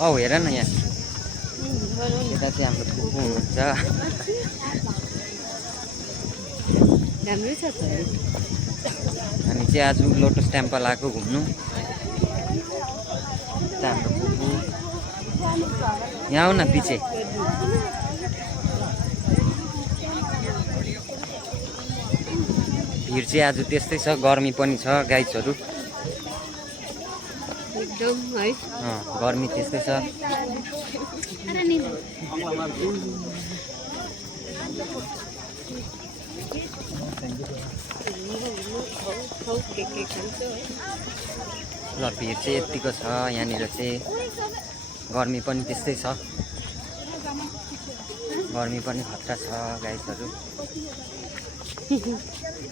औ हेर न यहाँ यता चाहिँ हाम्रो फुपू हुनुहुन्छ हामी चाहिँ आज लोटस टेम्पल आएको घुम्नु यता हाम्रो फुपू यहाँ आऊ न पछि भिड चाहिँ आज त्यस्तै छ गर्मी पनि छ गाइजहरू एकदम है गर्मी त्यस्तै छ ल भिड चाहिँ यतिको छ यहाँनिर चाहिँ गर्मी पनि त्यस्तै छ गर्मी पनि खतरा छ गाइजहरू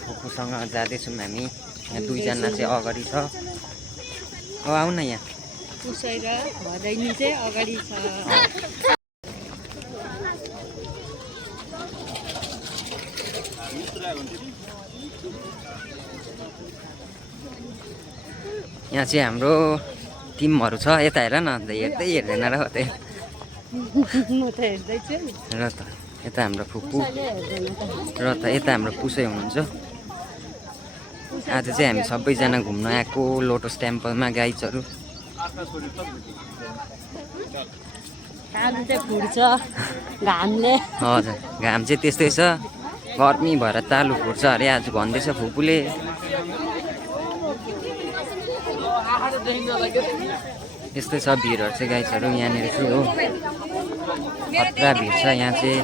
फुपूसँग जाँदैछौँ हामी यहाँ दुईजना चाहिँ अगाडि छ आऊ न यहाँ पुसैर भदैनी चाहिँ अगाडि छ यहाँ चाहिँ हाम्रो टिमहरू छ यता हेर न अन्त हेर्दै हेर्दैन र त म त हेर्दैछु र त यता हाम्रो फुपू र त यता हाम्रो पुसै हुनुहुन्छ आज चाहिँ हामी सबैजना घुम्न आएको लोटस टेम्पलमा गाइजहरू घामले हजुर घाम चाहिँ त्यस्तै छ गर्मी भएर तालु फुट्छ अरे आज भन्दैछ फुपूले यस्तै छ भिडहरू चाहिँ गाइजहरू यहाँनिर चाहिँ हो खतरा भिड छ यहाँ चाहिँ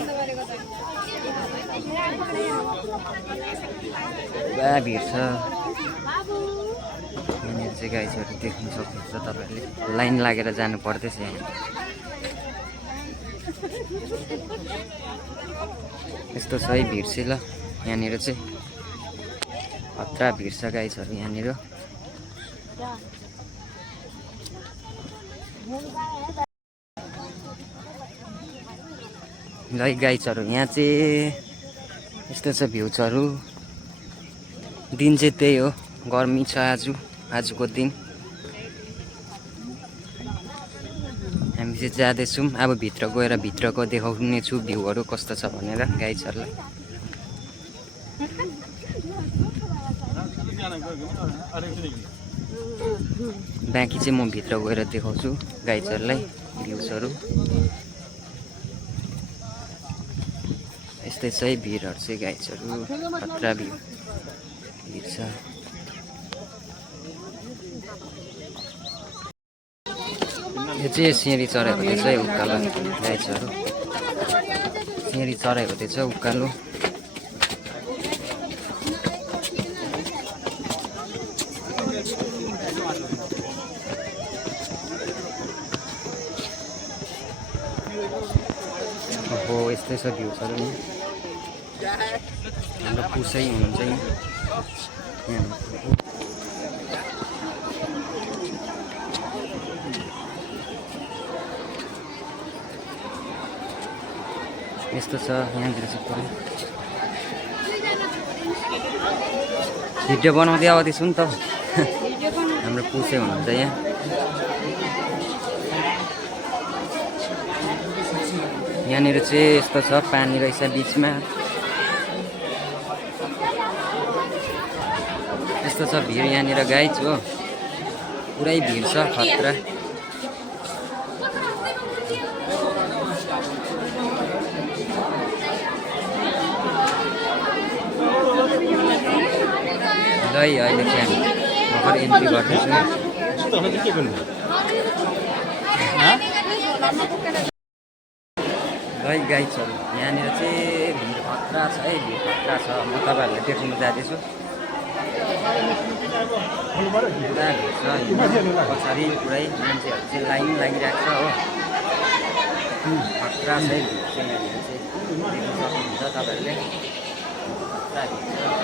पुरा भिड छ यहाँनिर चाहिँ गाइजहरू देख्नु सक्नुहुन्छ तपाईँहरूले लाइन लागेर जानु पर्दैछ यहाँ यस्तो छ है भिड चाहिँ ल यहाँनिर चाहिँ खतरा भिड छ गाइजहरू यहाँनिर गाइजहरू यहाँ चाहिँ यस्तो छ भ्युजहरू दिन चाहिँ त्यही हो गर्मी छ आजको दिन हामी चाहिँ जाँदैछौँ अब भित्र गएर भित्रको देखाउने छु भ्यूहरू कस्तो छ भनेर गाइजहरूलाई बाँकी चाहिँ म भित्र गएर देखाउँछु गाइजहरूलाई भ्युजहरू यस्तै छ है भिडहरू चाहिँ गाइजहरू खतरा भिड छ यो चाहिँ सिँढी चढेको थिएछ है उकालो गाइजहरू सिँढी चढेको थिएछ उकालो हो यस्तै छ भ्युजहरू नि हाम्रो पुसै हुनुहुन्छ यहाँ यस्तो छ यहाँनिर चाहिँ पुरै भिडियो बनाउँदै आउँदैछु नि त हाम्रो पुसै हुनुहुन्छ यहाँ यहाँनिर चाहिँ यस्तो छ पानी रहेछ बिचमा यस्तो छ भिड यहाँनिर गाइज हो पुरै भिड छ खतरा अहिले चाहिँ हामी भर्खर एन्ट्री गर्दैछौँ गाइजहरू यहाँनिर चाहिँ भिड खतरा छ है भिड खतरा छ म तपाईँहरूलाई देखाउनु जाँदैछु पुरा भिड छ पछाडि पुरै मान्छेहरू चाहिँ लाइन लागिरहेको छ हो खतरा छ है भिड चाहिँ यहाँनिर चाहिँ देख्नु सक्नुहुन्छ तपाईँहरूले पुरा भिड छ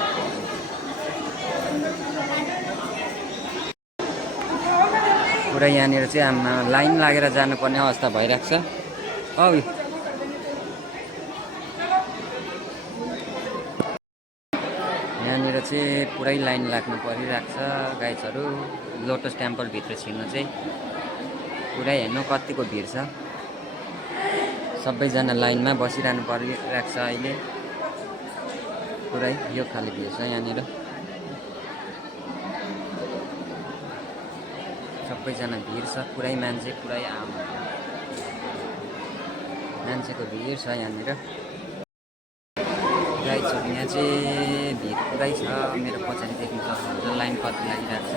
पुरा यहाँनिर चाहिँ आमा लाइन लागेर जानुपर्ने अवस्था भइरहेको छ औ यहाँनिर चाहिँ पुरै लाइन लाग्नु परिरहेको छ गाइजहरू। लोटस टेम्पलभित्र छिर्न चाहिँ पुरै हेर्नु कतिको भिड छ। सबैजना लाइनमा बसिरहनु परिरहेको छ अहिले। पुरै यो खाली भिड छ यहाँनिर। सबैजना भिड छ, पुरै मान्छे, पुरै मान्छेको भिड छ यहाँनिर। गाइजहरू यहाँ चाहिँ भिड पुरै छ। मेरो पछाडि देख्न सक्नुहुन्छ लाइन कति लागिरहेको छ।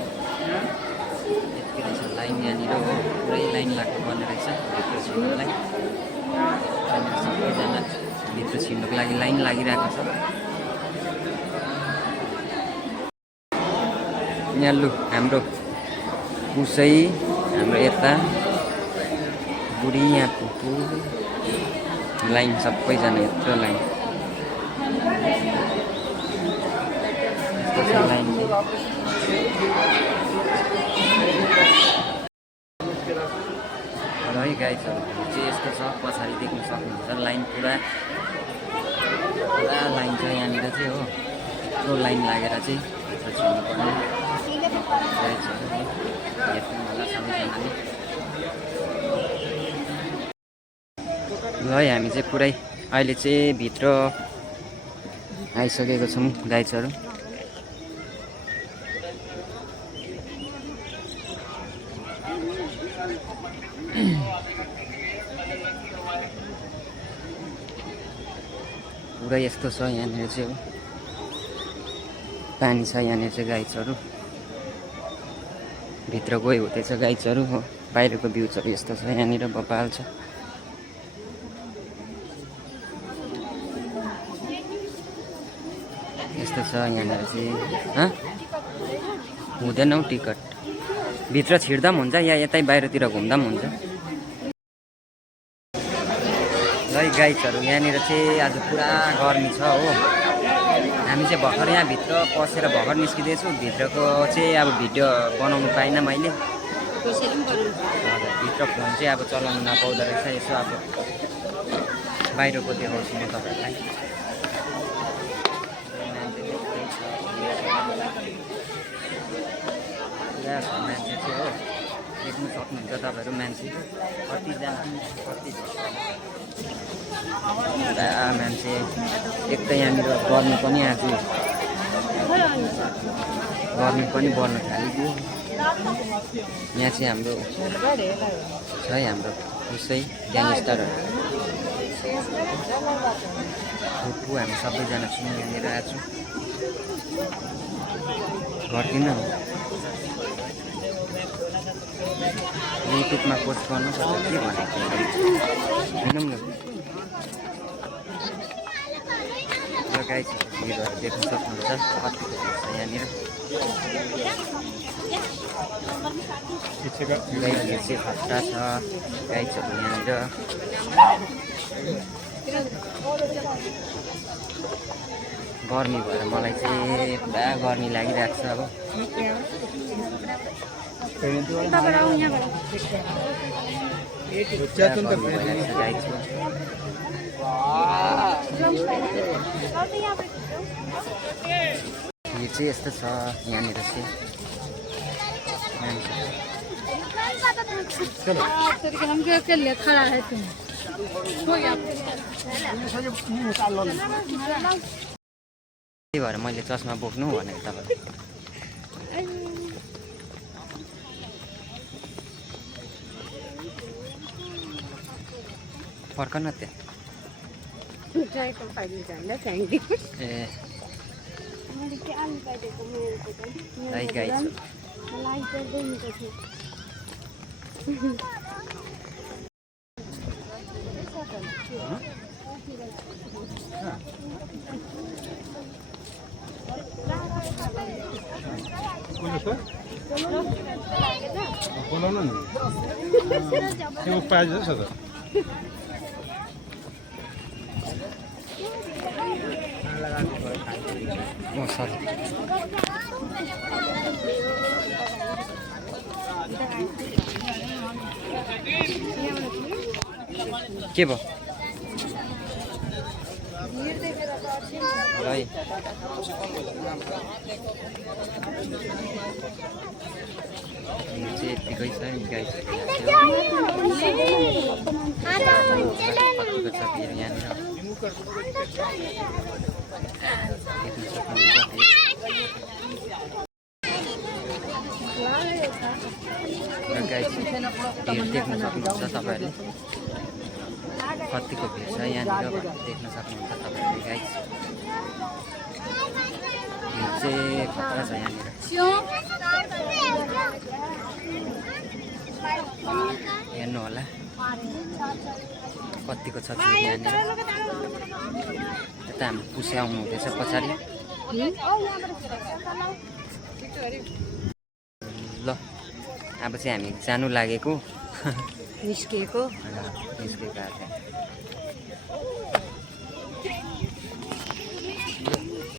यति रहेछ लाइन यहाँनिर हो। पुरै लाइन लाग्नुपर्ने रहेछ भित्र छिर्नलाई। सबैजना भित्र छिर्नुको लागि लाइन लागिरहेको छ। यहाँ लु हाम्रो पुसै, हाम्रो यता बुढी, यहाँ पुपु, लाइन सबैजना यत्रो लाइन। लाइन है गाइजहरू चाहिँ यस्तो छ। पछाडि देख्न सक्नुहुन्छ लाइन पुरा लाइन छ यहाँनिर चाहिँ हो। यत्रो लाइन लागेर चाहिँ भित्र छिर्नुपर्ने गाइजहरू हेर्नु होला सबैजनाले। ल हामी चाहिँ पुरै अहिले चाहिँ भित्र आइसकेको छौँ गाइजहरू। पुरै यस्तो छ यहाँनिर चाहिँ हो। पानी छ यहाँनिर चाहिँ गाइजहरू। भित्र गयो हुँदैछ गाइजहरू हो। बाहिरको भ्यूजहरू यस्तो छ यहाँनिर, बबाल छ। यस्तो छ यहाँनिर चाहिँ। हुँदैन हौ टिकट। भित्र छिर्दा पनि हुन्छ या यतै बाहिरतिर घुम्दा पनि हुन्छ। है गाइजहरू यहाँनिर चाहिँ आज पुरा गर्मी छ हो। हामी चाहिँ भर्खर यहाँभित्र पसेर भर्खर निस्किँदैछु। भित्रको चाहिँ अब भिडियो बनाउनु पाइनँ मैले। हजुर भित्र फोन चाहिँ अब चलाउनु नपाउँदो रहेछ। यसो अब बाहिरको देखाउँछु म तपाईँहरूलाई। पुरा छ मान्छे चाहिँ हो। देख्नु सक्नुहुन्छ तपाईँहरू मान्छे कतिजना कति पुरा मान्छे। एक त यहाँनिर गर्मी पनि आज गर्मी पनि बढ्न थालिदियो। यहाँ चाहिँ हाम्रो छ हाम्रो उसै ग्याङस्टरहरू फुपू हामी सबैजना छौँ यहाँनिर आज। गर्दिनँ युट्युबमा पोस्ट गर्नु पर्छ के भनेको हेरौँ न। गाइजहरू भिडहरू देख्न सक्नुहुन्छ कतिको भिड छ यहाँनिर। भिड चाहिँ खतरा छ गाइजहरू यहाँनिर। गर्मी भएर मलाई चाहिँ पुरा गर्मी लागिरहेको छ अब। भिड चाहिँ यस्तो छ यहाँनिर चाहिँ। त्यही भएर मैले चस्मा बोक्नु भनेको तपाईँलाई। फर्क न त्यहाँ। ए गाइज बनाउनु नि त्यो पाइन्छ छ त। के भयो? ल है यो चाहिँ यत्तिकै छ नि गाइस कतिको छ भिड यहाँनिर देख्न सक्नुहुन्छ गाइस भिड देख्न सक्नुहुन्छ तपाईँहरूले कतिको भिड छ यहाँनिर देख्न सक्नुहुन्छ तपाईँहरूले गाइस भिड चाहिँ खतरा छ यहाँनिर हेर्नु होला कतिको छ भिड यहाँनिर यता हाम्रो पुसे आउनु हुँदैछ पछाडि ल अब चाहिँ हामी जानु लागेको निस्किएको निस्केको